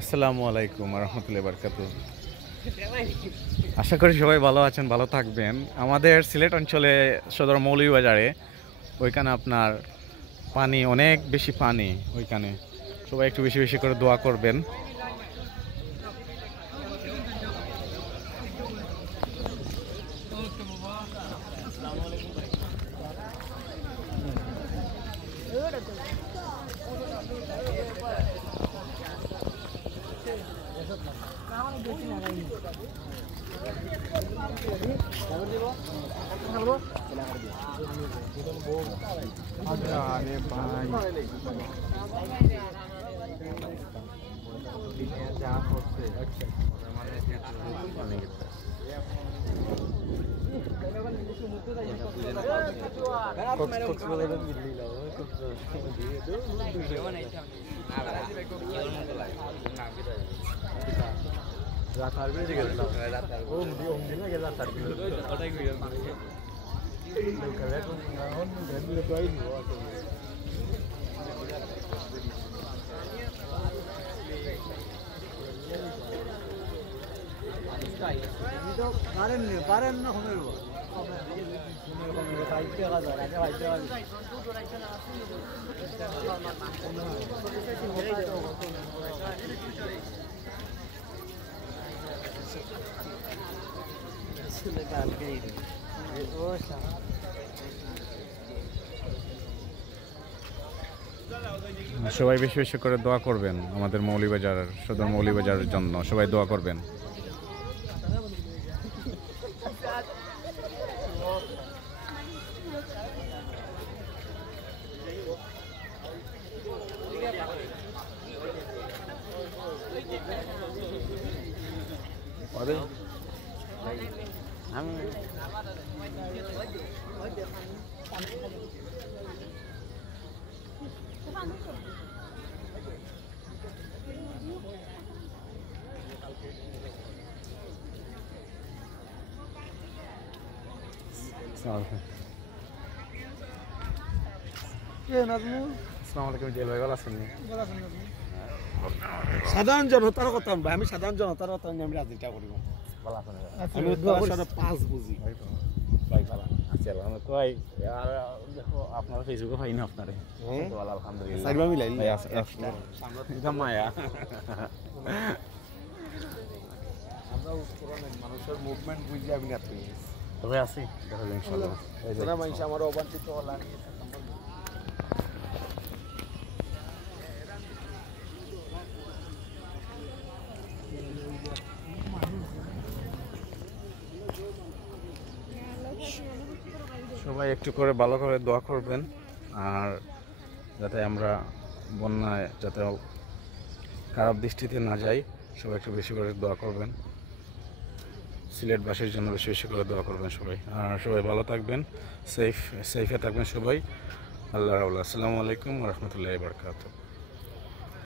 আসসালামু আলাইকুম রহমতুল্লাহ বারকাতু। আশা করি সবাই ভালো আছেন, ভালো থাকবেন। আমাদের সিলেট অঞ্চলে সদর মৌলভীবাজারে ওইখানে আপনার পানি অনেক বেশি পানি। ওইখানে সবাই একটু বেশি বেশি করে দোয়া করবেন। সবাই বেশি বেশি করে দোয়া করবেন আমাদের মৌলভীবাজার, সদর মৌলভীবাজারের জন্য সবাই দোয়া করবেন। সাধারণ জনতার কথা আমি সাধারণ জনতার কথা আমি রাজনীতিটা করিব আমি পাঁচ বুঝি আপনার ফেসবুকে পাই না আপনারে সাইবা মিলাই মায়া আমরা উত্তরণের মানুষের মুভমেন্ট বুঝি আমি না তবে আছি দেখা যাবে ইনশাআল্লাহ। মানুষ আমার অবাঞ্ছিত হলা সবাই একটু করে ভালো করে দোয়া করবেন, আর যাতে আমরা বন্যায় যাতে খারাপ দৃষ্টিতে না যাই, সবাই একটু বেশি করে দোয়া করবেন। সিলেটবাসীর জন্য বেশি বেশি করে দোয়া করবেন সবাই, আর সবাই ভালো থাকবেন, সেফে থাকবেন সবাই। আল্লাহ রাব্বুল। আসসালামু আলাইকুম রহমতুল্লাহি বারাকাতুহু।